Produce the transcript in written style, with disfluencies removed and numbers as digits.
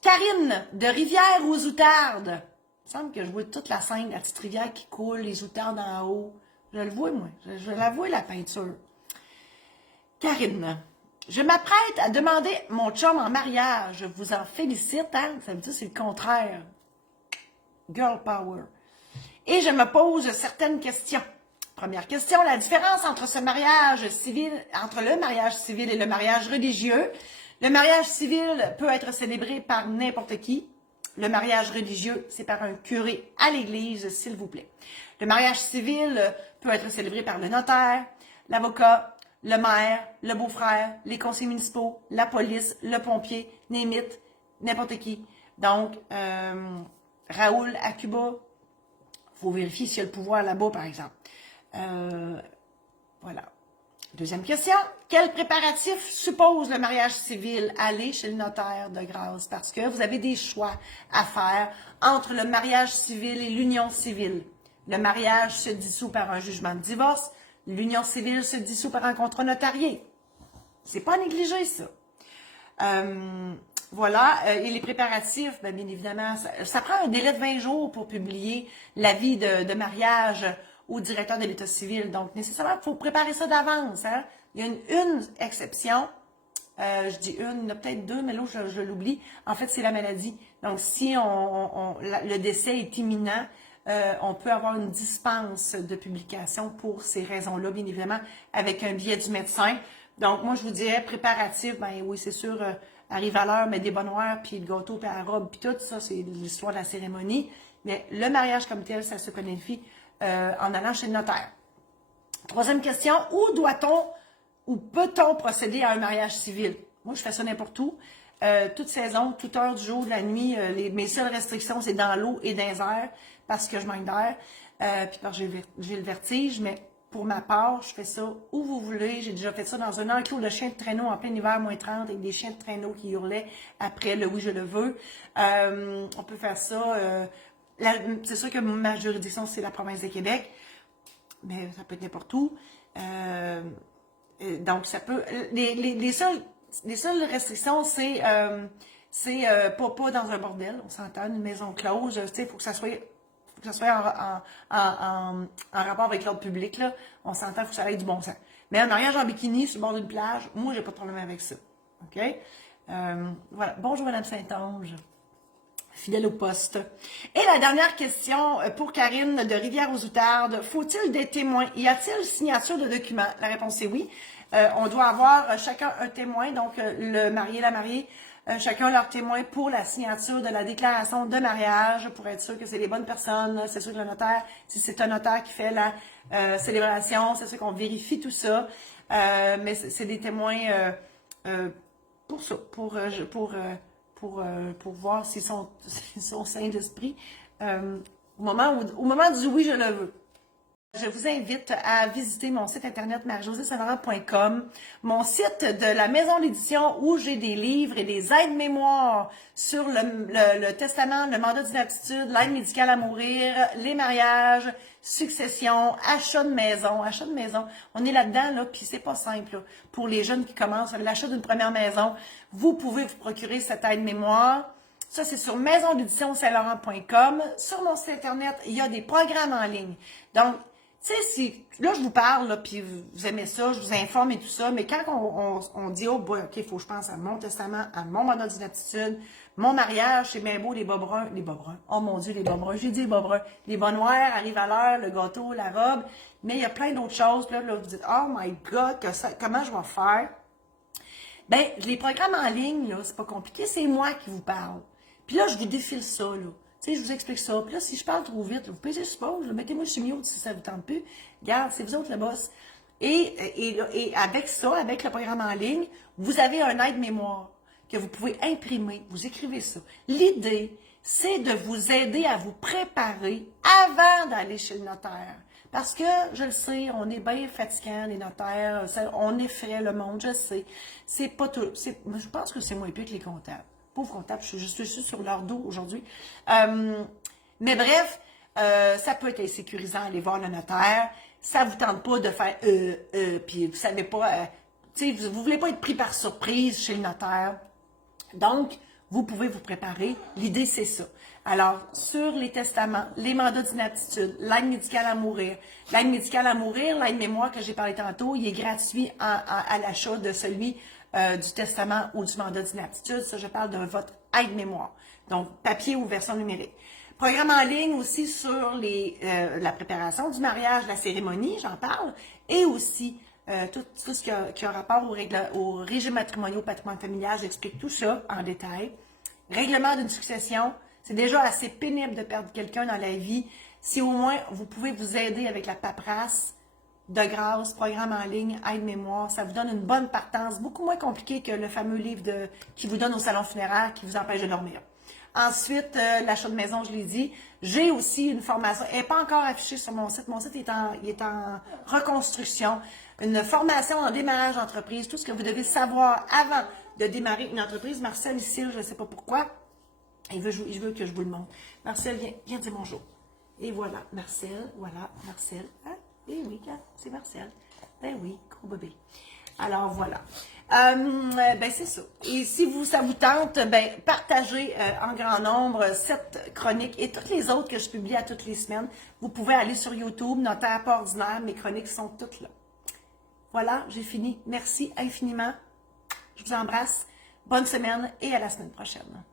Karine, de Rivière-aux-Outardes. Il me semble que je vois toute la scène, la petite rivière qui coule, les outardes en haut. Je le vois, moi. Je la vois, la peinture. Karine, je m'apprête à demander mon chum en mariage. Je vous en félicite, hein? Ça veut dire que c'est le contraire. Girl power. Et je me pose certaines questions. Première question, la différence entre ce mariage civil, entre le mariage civil et le mariage religieux. Le mariage civil peut être célébré par n'importe qui. Le mariage religieux, c'est par un curé à l'église, s'il vous plaît. Le mariage civil peut être célébré par le notaire, l'avocat, le maire, le beau-frère, les conseillers municipaux, la police, le pompier, némite, n'importe qui. Donc, Raoul à Cuba, il faut vérifier s'il y a le pouvoir là-bas, par exemple. Voilà. Deuxième question. Quel préparatif suppose le mariage civil? Allez chez le notaire de grâce parce que vous avez des choix à faire entre le mariage civil et l'union civile. Le mariage se dissout par un jugement de divorce. L'union civile se dissout par un contrat notarié. C'est pas à négliger, ça. Voilà. Et les préparatifs, bien évidemment, ça prend un délai de 20 jours pour publier l'avis de mariage au directeur de l'État civil. Donc, nécessairement, il faut préparer ça d'avance. Hein? Il y a une exception. Je dis une, il y en a peut-être deux, mais l'autre, je l'oublie. En fait, c'est la maladie. Donc, si le décès est imminent, on peut avoir une dispense de publication pour ces raisons-là, bien évidemment, avec un billet du médecin. Donc, moi, je vous dirais, préparatif, ben oui, c'est sûr, arrive à l'heure, mais des bonnoirs, puis le gâteau, puis la robe, puis tout ça, c'est l'histoire de la cérémonie. Mais le mariage comme tel, ça se planifie en allant chez le notaire. Troisième question, où doit-on ou peut-on procéder à un mariage civil? Moi, je fais ça n'importe où. Toute saison, toute heure du jour, de la nuit, mes seules restrictions, c'est dans l'eau et dans les airs, parce que je manque d'air, puis parce que j'ai le vertige, mais pour ma part, je fais ça où vous voulez. J'ai déjà fait ça dans un enclos de chiens de traîneau en plein hiver, moins 30, avec des chiens de traîneau qui hurlaient après le oui, je le veux. On peut faire ça. C'est sûr que ma juridiction, c'est la province de Québec, mais ça peut être n'importe où. Donc, ça peut. Les seules restrictions, c'est pas dans un bordel, on s'entend, une maison close. Tu sais, il faut que ça soit en rapport avec l'ordre public, là. On s'entend, il faut que ça aille du bon sens. Mais un mariage en bikini sur le bord d'une plage, moi, j'ai pas de problème avec ça. OK? Voilà. Bonjour, Madame Saint-Onge. Fidèle au poste. Et la dernière question pour Karine de Rivière-aux-Outardes. Faut-il des témoins? Y a-t-il signature de documents? La réponse est oui. On doit avoir chacun un témoin, donc le marié, la mariée, chacun leur témoin pour la signature de la déclaration de mariage, pour être sûr que c'est les bonnes personnes. C'est sûr que le notaire, si c'est un notaire qui fait la célébration, c'est sûr qu'on vérifie tout ça. Mais c'est des témoins pour ça, pour voir s'ils sont sains d'esprit au moment du oui, je le veux. Je vous invite à visiter mon site internet marie-josée-saint-laurent.com, mon site de la maison d'édition où j'ai des livres et des aides-mémoires sur le testament, le mandat d'inaptitude, l'aide médicale à mourir, les mariages, succession, achat de maison. Achat de maison, on est là-dedans, là, puis c'est pas simple. Là. Pour les jeunes qui commencent, l'achat d'une première maison, vous pouvez vous procurer cette aide-mémoire. Ça, c'est sur maisondédition-saint-laurent.com. Sur mon site internet, il y a des programmes en ligne. Donc, tu sais, si là, je vous parle, là, puis vous aimez ça, je vous informe et tout ça, mais quand on dit, oh, boy, OK, il faut que je pense à mon testament, à mon mandat d'inaptitude, mon mariage, c'est bien beau, les bas bruns, oh mon Dieu, les bas bruns, j'ai dit les bas bruns, les bas noirs arrivent à l'heure, le gâteau, la robe, mais il y a plein d'autres choses, puis là, vous dites, oh my God, comment je vais faire? Ben, les programmes en ligne, là, c'est pas compliqué, c'est moi qui vous parle. Puis là, je vous défile ça, là. Tu sais, je vous explique ça. Puis là, si je parle trop vite, vous pesez sur pause, mettez-moi sur mute si ça vous tente plus. Regarde, c'est vous autres le boss. Et avec ça, avec le programme en ligne, vous avez un aide-mémoire que vous pouvez imprimer. Vous écrivez ça. L'idée, c'est de vous aider à vous préparer avant d'aller chez le notaire. Parce que, je le sais, on est bien fatigants, les notaires, on effraie le monde, je sais. C'est pas tout. Je pense que c'est moins pire que les comptables. Pauvre comptable, je suis sur leur dos aujourd'hui. Mais bref, ça peut être insécurisant aller voir le notaire. Ça vous tente pas de faire puis vous savez pas, tu sais, vous voulez pas être pris par surprise chez le notaire. Donc, vous pouvez vous préparer. L'idée, c'est ça. Alors, sur les testaments, les mandats d'inaptitude, l'aide médicale à mourir, l'aide mémoire que j'ai parlé tantôt, il est gratuit à l'achat de celui du testament ou du mandat d'inaptitude. Ça, je parle de votre aide mémoire. Donc, papier ou version numérique. Programme en ligne aussi sur la préparation du mariage, la cérémonie, j'en parle, et aussi tout ce qui a rapport au régime matrimonial, au patrimoine familial. J'explique tout ça en détail. Règlement d'une succession. C'est déjà assez pénible de perdre quelqu'un dans la vie. Si au moins vous pouvez vous aider avec la paperasse, de grâce, programme en ligne, aide-mémoire, ça vous donne une bonne partance, beaucoup moins compliqué que le fameux livre qui vous donne au salon funéraire qui vous empêche de dormir. Ensuite, l'achat de maison, je l'ai dit. J'ai aussi une formation, elle n'est pas encore affichée sur mon site. Mon site est en reconstruction. Une formation en démarrage d'entreprise, tout ce que vous devez savoir avant de démarrer une entreprise. Marcel ici, je ne sais pas pourquoi, il veut que je vous le montre. Marcel, viens dire bonjour. Et voilà, Marcel, Hein? Eh oui, c'est Marcel. Ben oui, gros bébé. Alors voilà. Ben c'est ça. Et si ça vous tente, ben partagez en grand nombre cette chronique et toutes les autres que je publie à toutes les semaines. Vous pouvez aller sur YouTube, Notaire pas ordinaire, mes chroniques sont toutes là. Voilà, j'ai fini. Merci infiniment. Je vous embrasse. Bonne semaine et à la semaine prochaine.